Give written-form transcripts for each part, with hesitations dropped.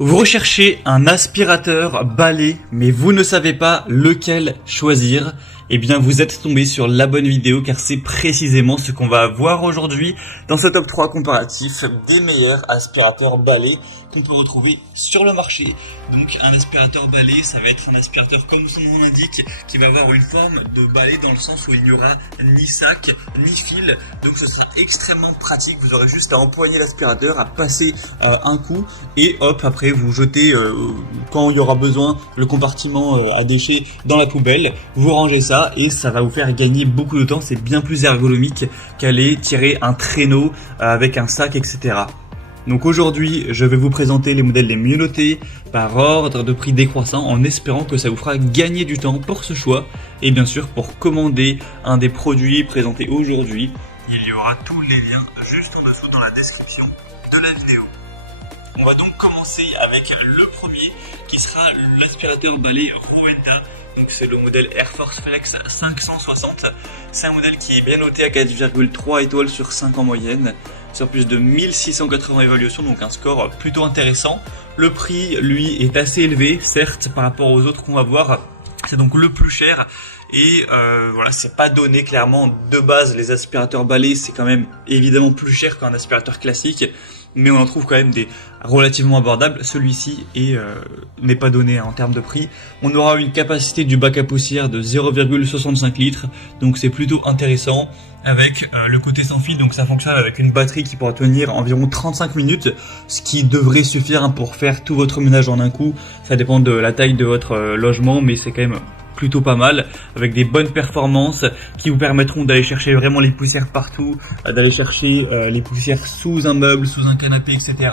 Vous recherchez un aspirateur balai, mais vous ne savez pas lequel choisir. Eh bien, vous êtes tombé sur la bonne vidéo car c'est précisément ce qu'on va voir aujourd'hui dans ce top 3 comparatif des meilleurs aspirateurs balai qu'on peut retrouver sur le marché. Donc, un aspirateur balai, ça va être un aspirateur comme son nom l'indique, qui va avoir une forme de balai dans le sens où il n'y aura ni sac, ni fil. Donc, ce sera extrêmement pratique. Vous aurez juste à empoigner l'aspirateur, à passer un coup et hop, après vous jetez quand il y aura besoin le compartiment à déchets dans la poubelle. Vous rangez ça et ça va vous faire gagner beaucoup de temps. C'est bien plus ergonomique qu'aller tirer un traîneau avec un sac, etc. Donc aujourd'hui, je vais vous présenter les modèles les mieux notés par ordre de prix décroissant en espérant que ça vous fera gagner du temps pour ce choix et bien sûr pour commander un des produits présentés aujourd'hui. Il y aura tous les liens juste en dessous dans la description de la vidéo. On va donc commencer avec le premier qui sera l'aspirateur balai Rowenta. Donc c'est le modèle Air Force Flex 560. C'est un modèle qui est bien noté à 4,3 étoiles sur 5 en moyenne, sur plus de 1680 évaluations, donc un score plutôt intéressant. Le prix, lui, est assez élevé, certes, par rapport aux autres qu'on va voir. C'est donc le plus cher et voilà, c'est pas donné clairement de base. Les aspirateurs balais, c'est quand même évidemment plus cher qu'un aspirateur classique, mais on en trouve quand même des relativement abordables. Celui-ci n'est pas donné en termes de prix. On aura une capacité du bac à poussière de 0,65 litres, donc c'est plutôt intéressant. Avec le côté sans fil, donc ça fonctionne avec une batterie qui pourra tenir environ 35 minutes, ce qui devrait suffire pour faire tout votre ménage en un coup. Ça dépend de la taille de votre logement, mais c'est quand même plutôt pas mal, avec des bonnes performances qui vous permettront d'aller chercher vraiment les poussières partout, d'aller chercher les poussières sous un meuble, sous un canapé, etc.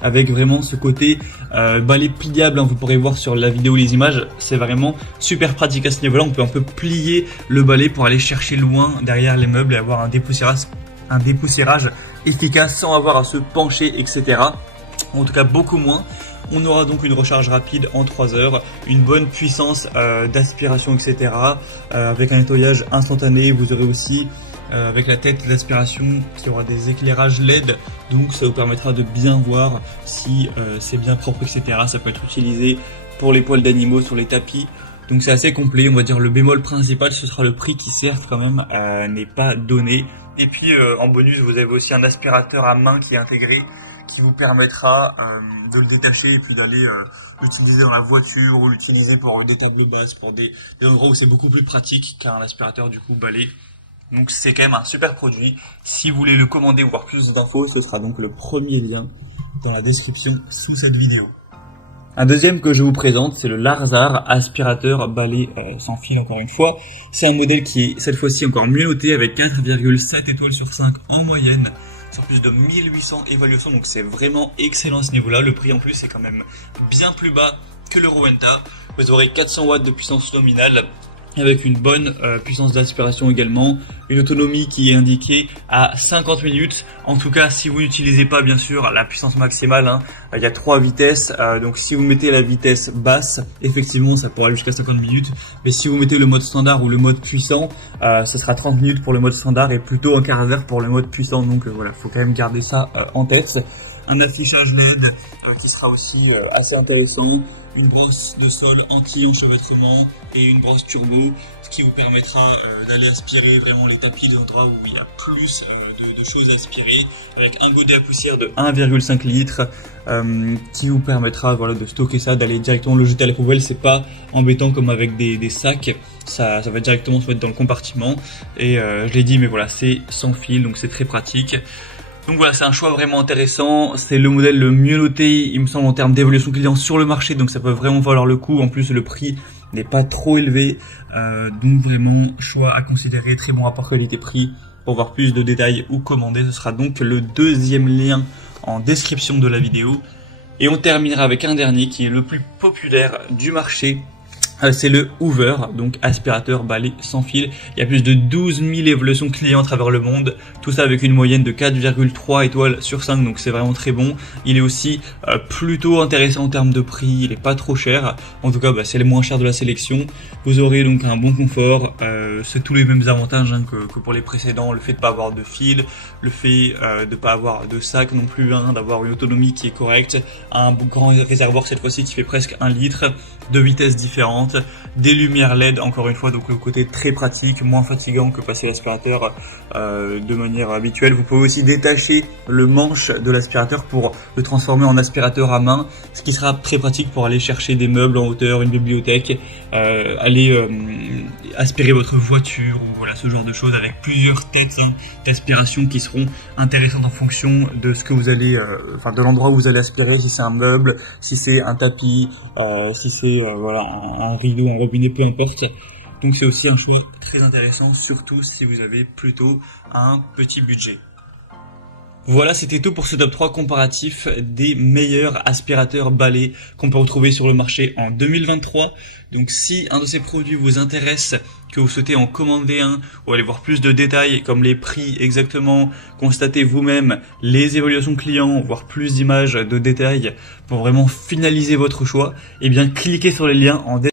Avec vraiment ce côté balai pliable, hein, vous pourrez voir sur la vidéo les images, c'est vraiment super pratique à ce niveau-là. On peut un peu plier le balai pour aller chercher loin derrière les meubles et avoir un dépoussiérage efficace sans avoir à se pencher, etc. En tout cas beaucoup moins. On aura donc une recharge rapide en 3 heures, une bonne puissance d'aspiration, etc. Avec un nettoyage instantané. Vous aurez aussi avec la tête d'aspiration qui aura des éclairages LED, donc ça vous permettra de bien voir si c'est bien propre, etc. Ça peut être utilisé pour les poils d'animaux sur les tapis, donc c'est assez complet. On va dire le bémol principal, ce sera le prix qui certes quand même n'est pas donné. Et puis en bonus, vous avez aussi un aspirateur à main qui est intégré, qui vous permettra de le détacher et puis d'aller l'utiliser dans la voiture ou l'utiliser pour des tables basses, pour des endroits où c'est beaucoup plus pratique qu'un aspirateur du coup balai. Donc c'est quand même un super produit. Si vous voulez le commander ou voir plus d'infos, ce sera donc le premier lien dans la description sous cette vidéo. Un deuxième que je vous présente, c'est le Larzar aspirateur balai sans fil encore une fois. C'est un modèle qui est cette fois-ci encore mieux noté avec 4,7 étoiles sur 5 en moyenne, sur plus de 1800 évaluations, donc c'est vraiment excellent à ce niveau-là. Le prix en plus est quand même bien plus bas que le Rowenta. Vous aurez 400 watts de puissance nominale, avec une bonne puissance d'aspiration également, une autonomie qui est indiquée à 50 minutes. En tout cas, si vous n'utilisez pas bien sûr la puissance maximale, hein, il y a 3 vitesses, donc si vous mettez la vitesse basse, effectivement ça pourra aller jusqu'à 50 minutes, mais si vous mettez le mode standard ou le mode puissant, ce sera 30 minutes pour le mode standard et plutôt un quart d'heure pour le mode puissant, donc voilà, faut quand même garder ça en tête. Un affichage LED qui sera aussi assez intéressant, une brosse de sol anti-enchevêtrement et une brosse turbo, ce qui vous permettra d'aller aspirer vraiment les tapis, les endroits où il y a plus de choses à aspirer, avec un godet à poussière de 1,5 litres qui vous permettra voilà, de stocker ça, d'aller directement le jeter à la poubelle. C'est pas embêtant comme avec des sacs, ça va directement se mettre dans le compartiment et je l'ai dit, mais voilà, c'est sans fil, donc c'est très pratique. Donc voilà, c'est un choix vraiment intéressant, c'est le modèle le mieux noté, il me semble, en termes d'évolution client sur le marché, donc ça peut vraiment valoir le coup. En plus, le prix n'est pas trop élevé, donc vraiment, choix à considérer, très bon rapport qualité-prix. Pour voir plus de détails ou commander, ce sera donc le deuxième lien en description de la vidéo. Et on terminera avec un dernier qui est le plus populaire du marché. C'est le Hoover, donc aspirateur balai sans fil. Il y a plus de 12 000 évaluations clients à travers le monde. Tout ça avec une moyenne de 4,3 étoiles sur 5, donc c'est vraiment très bon. Il est aussi plutôt intéressant en termes de prix, il est pas trop cher. En tout cas, c'est le moins cher de la sélection. Vous aurez donc un bon confort. C'est tous les mêmes avantages que pour les précédents. Le fait de pas avoir de fil, le fait de pas avoir de sac non plus, d'avoir une autonomie qui est correcte, un grand réservoir cette fois-ci qui fait presque 1 litre, de vitesses différentes, des lumières LED encore une fois, donc le côté très pratique, moins fatigant que passer l'aspirateur de manière habituelle. Vous pouvez aussi détacher le manche de l'aspirateur pour le transformer en aspirateur à main, ce qui sera très pratique pour aller chercher des meubles en hauteur, une bibliothèque, aller aspirer votre voiture ou voilà ce genre de choses, avec plusieurs têtes d'aspiration qui seront intéressantes en fonction de ce que vous allez, de l'endroit où vous allez aspirer, si c'est un meuble, si c'est un tapis, si c'est un rideau, un robinet, peu importe. Donc c'est aussi un choix très intéressant, surtout si vous avez plutôt un petit budget. Voilà, c'était tout pour ce top 3 comparatif des meilleurs aspirateurs balais qu'on peut retrouver sur le marché en 2023. Donc si un de ces produits vous intéresse, que vous souhaitez en commander un ou aller voir plus de détails comme les prix exactement, constater vous-même les évaluations clients, voir plus d'images, de détails pour vraiment finaliser votre choix, eh bien cliquez sur les liens en description